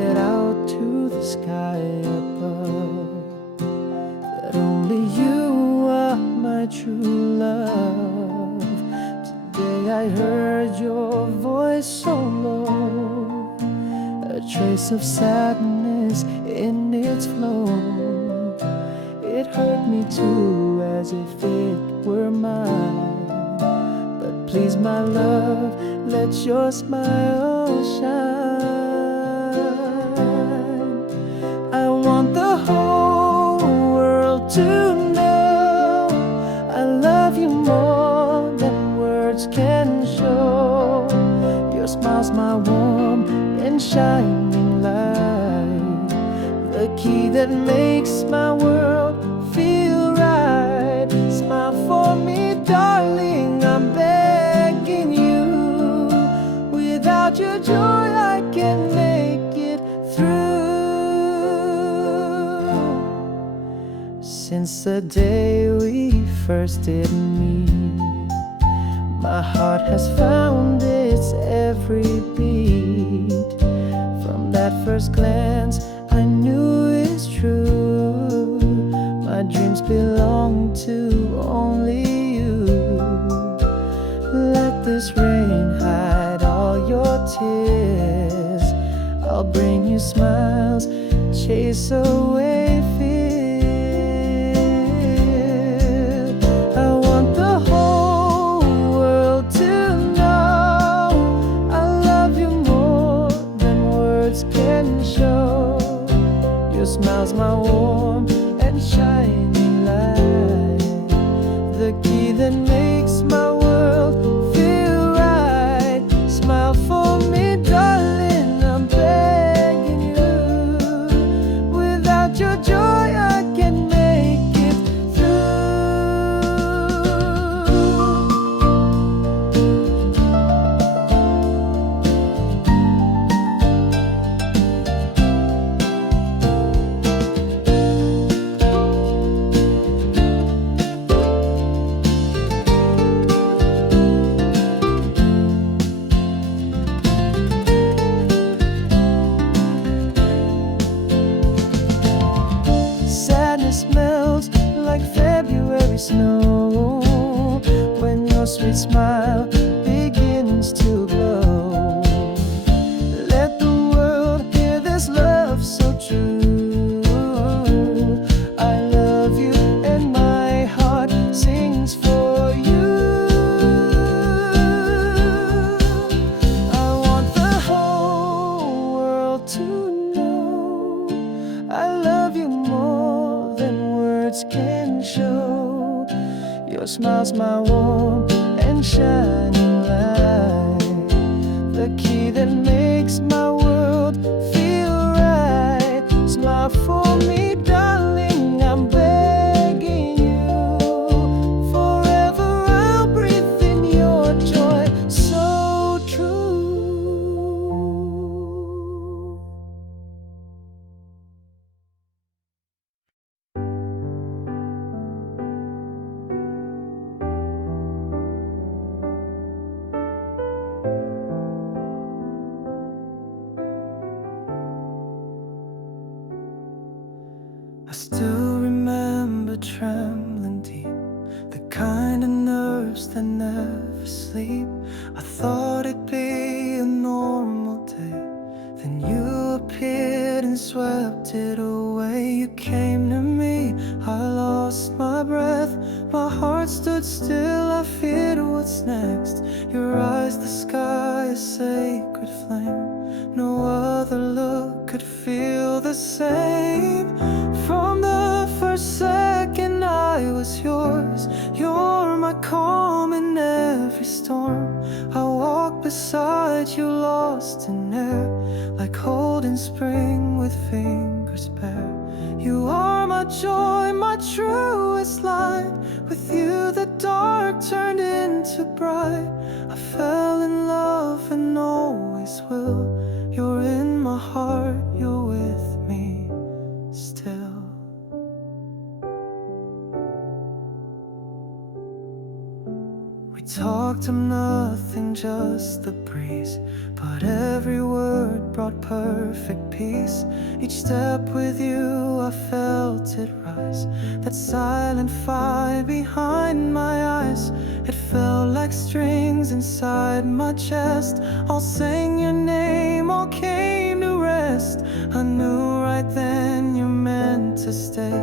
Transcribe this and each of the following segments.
it out to the sky above, that only you are my true love. Today I heard your voice so low, a trace of sadness in its flow. It hurt me too, as if it were mine. But please, my love, let your smile shine. I want the whole world to know I love you more than words can show. Your smile's my warm and shining light, the key that makes my world feel right. Smile for me, darling, I'm begging you. Without your joy I can't make it through. Since the day we first did meet, my heart has found its every beat. From that first glance I knew it's true. My dreams belong to only you. Let this rain hide all your tears. I'll bring you smiles, chase away fear. I want the whole world to know I love you more than words can show. Your smile's my warm and shining light, the key that makes my world feel right. Smile for me, darling, I'm begging you. Without your joy I can't make it sadness melts like February snow when your sweet smile begins to glow. Let the world hear this love so true. I love you and my heart sings for you. I want the whole world to know I love you more than words can show. Your smile's my warm and shining light, the key that makes my world feel right. Smile for me, darling, I'm begging you. Forever I'll breathe in your joy so true. I still remember trembling deep, the kind of nerves that never sleep. I thought it'd be a normal day, then you appeared and swept it away. You came to me, I lost my breath, my heart stood still, I feared what's next. Your eyes, the sky, a sacred flame, no other look could feel the same. From the first second I was yours, you're my calm in every storm. I walk beside you lost in air, like holding spring with fingers bare. You are my joy, my truest light. With you the dark turned into bright. I fell in love and always will. You're in my heart, you're with me still. We We talked of nothing, just the breeze, but every word brought perfect peace. Each step with you I felt it rise, that silent fire behind my eyes. It felt like strings inside my chest, all sang your name, all came to rest. I knew right then you meant to stay.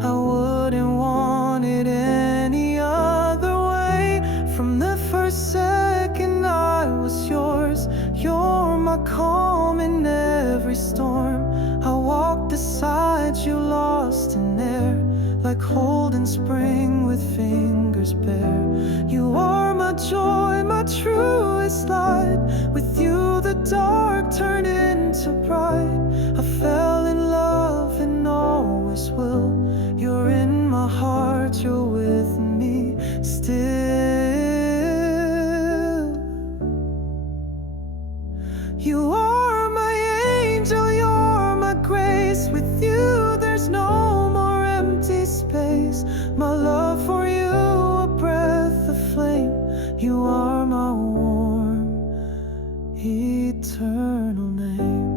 I wouldn't want it any other way. From the first second I was yours. You're my calm in every storm. I walked beside you lost in air, like holding spring with fingers bare. You are my joy, my truest light. With you the dark turned into bright. I fell in love and always will. You're in my heart, you're with me still. You are my angel, you're my grace. With you there's no more empty space. My love for you, a breath of flame. You are my warm, eternal name.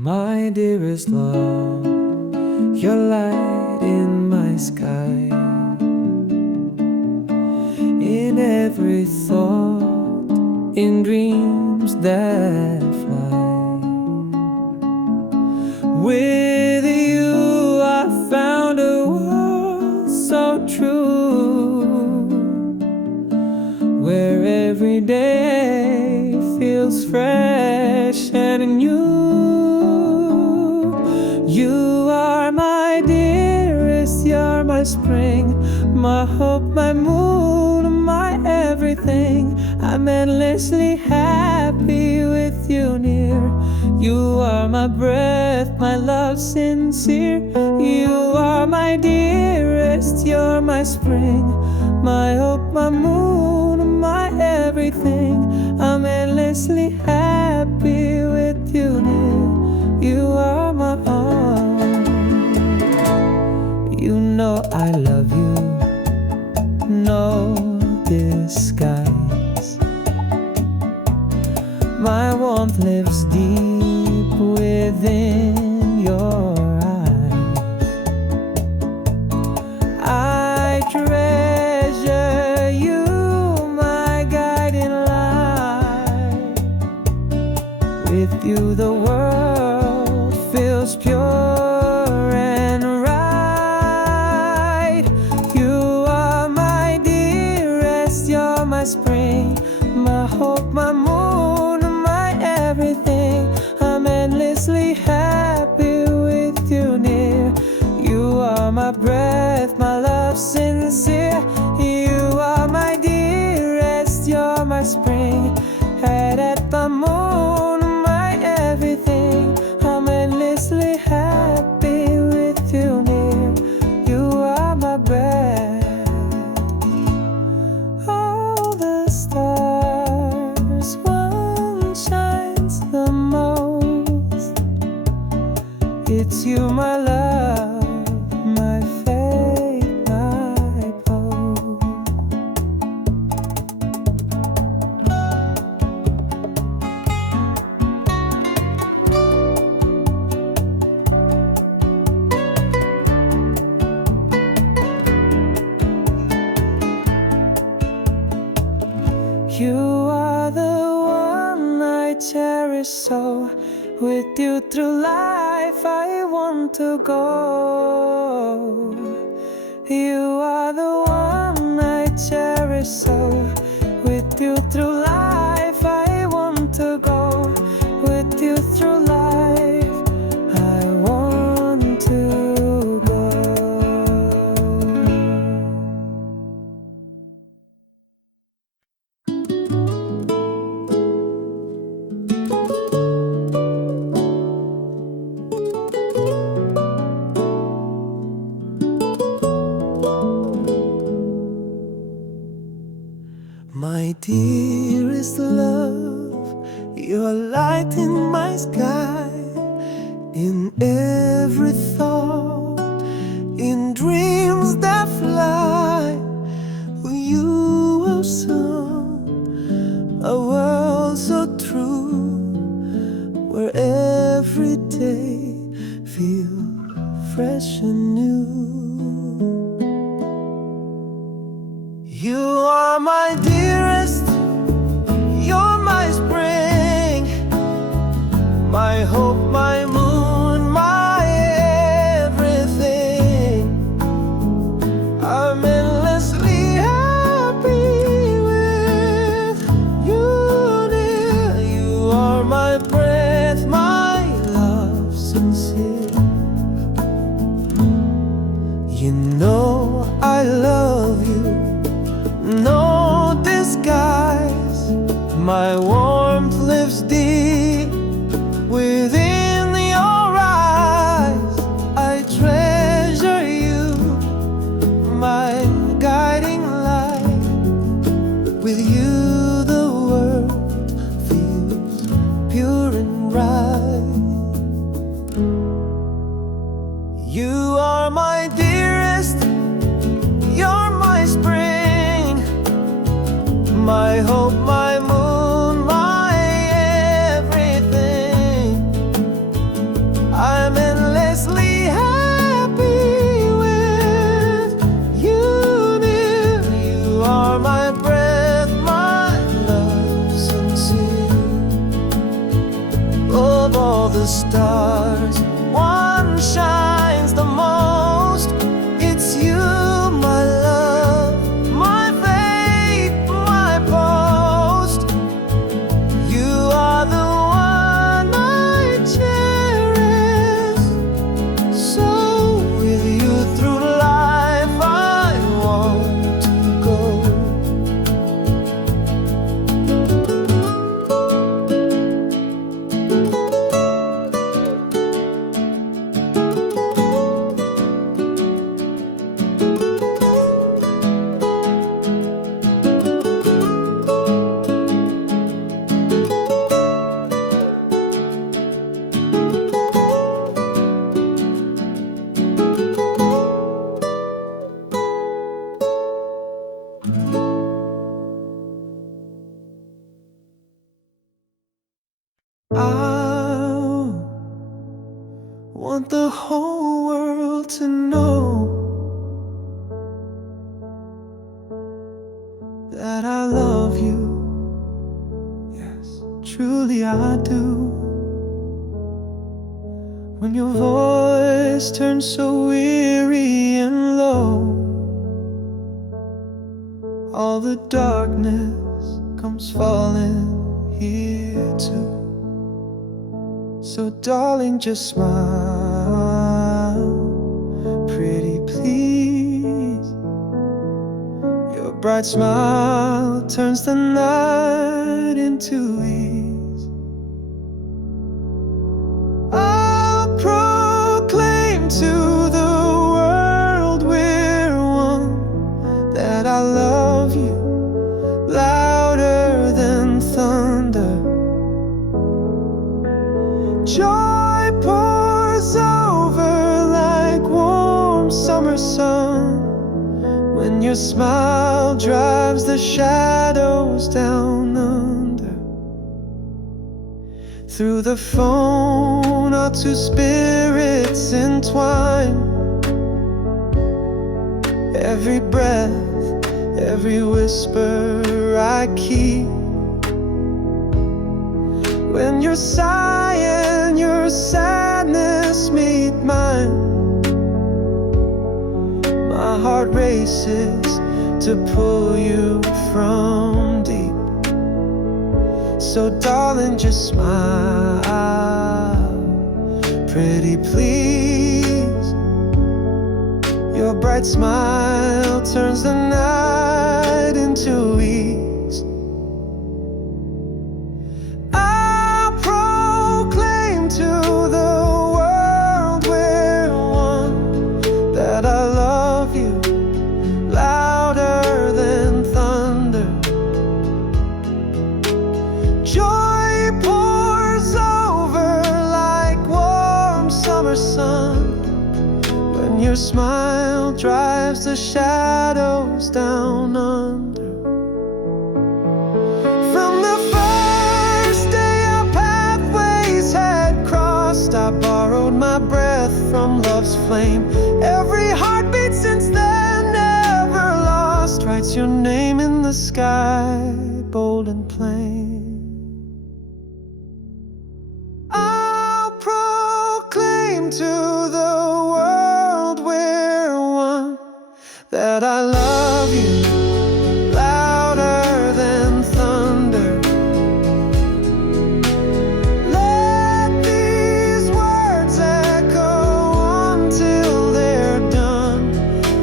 My dearest love, your light in my sky, in every thought, in dreams that fly. With you I found a world so true, where every day feels fresh and new. You are my dearest, you're my spring, my hope, my moon, my everything. I'm endlessly happy with you near. You are my breath, my love sincere. You are my dearest, you're my spring, my hope, my moon, my everything. I'm endlessly happy with you near. You are my all. You know I love you, no disguise. My warmth lives deep within your eyes. I treasure you, my guiding light. With you the world feels pure and right. You are my dearest, you're my spring, my hope, my moon, my everything. I'm endlessly happy with you near. You are my breath, my love sincere. You are my dearest, you're my spring, head at the moon, my everything. I'm endlessly happy with you near. You are my breath. All the stars, one shines the most. It's you, my love, my faith, my hope. You are the one I cherish so. With you through life I want to go. You are the one I cherish so. With you through life I want to go. With you through life I want to go. dearest love, you're light in my sky, in every thought, in dreams that fly. You have sung a world so true, where every day feels fresh and new. You are my dearest, you're my spring, my hope, my moon, my everything. I'm endlessly happy with you near. You are my breath, my love sincere. You know I love you, no disguise. My warmth lives deep within your eyes. I treasure you, my guiding light. With you the world feels pure and right. You are my dearest, you're my spring, my hope, my moon, my everything. I'm endlessly happy with you near. You are my breath, my love sincere. Of all the stars, one shines the most. It's you, my love, my faith, my boast. You are the one I cherish. So with you through life I want to go. I want the whole world to know that I love you. Yes, truly I do. When your voice turns so weary and low, all the darkness comes falling here too. So darling, just smile, pretty please. Your bright smile turns the night into ease. I'll proclaim to the world we're one, that I love you louder than thunder. Joy pours over like warm summer sun, when your smile drives the shadows down under. Through the phone our two spirits entwine. Every breath, every whisper I keep. When your sigh and your sadness meet mine, my heart races to pull you from deep. So darling, just smile, pretty please. Your bright smile turns the night into ease. To the world we're one, that I love you louder than thunder. your smile drives the shadows down under. From the first day our pathways had crossed, I borrowed my breath from love's flame. Every heartbeat since then, never lost, writes your name in the sky, bold and plain. I'll proclaim to the world we're one, that I love you louder than thunder. Let these words echo until they're done,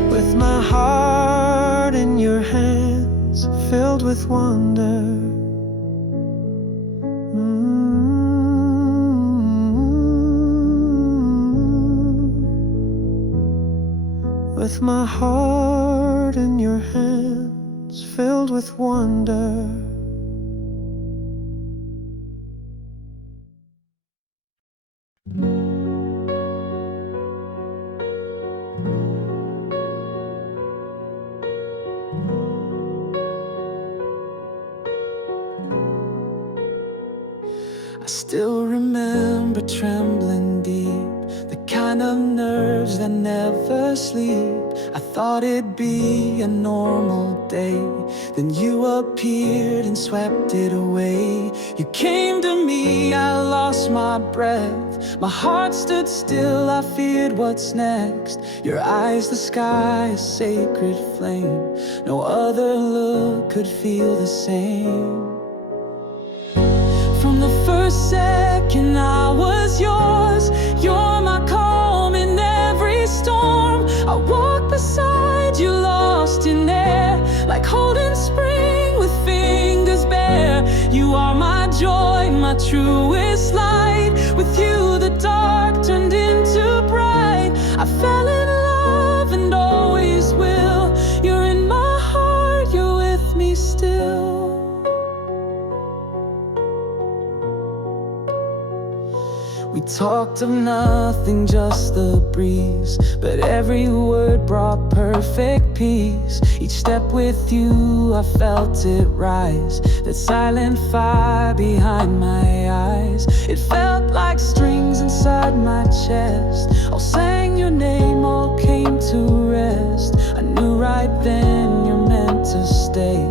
with my heart in your hands, filled with wonder. With my heart in your hands, filled with wonder. I still remember trembling deep, the kind of nerves that never sleep. I thought it'd be a normal day, then you appeared and swept it away. You came to me, I lost my breath. My heart stood still, I feared what's next. Your eyes, the sky, a sacred flame. No other look could feel the same. From the first second I was yours. You're my calm in every storm. I walk beside you, lost in air, like holding spring with fingers bare. You are my joy, my truest light. With you the dark turned into bright. I fell in love and always will. You're in my heart, you're with me still. We talked of nothing, just the breeze, but every word brought perfect peace. Each step with you, I felt it rise, that silent fire behind my eyes. It felt like strings inside my chest, all sang your name, all came to rest. I knew right then you're meant to stay.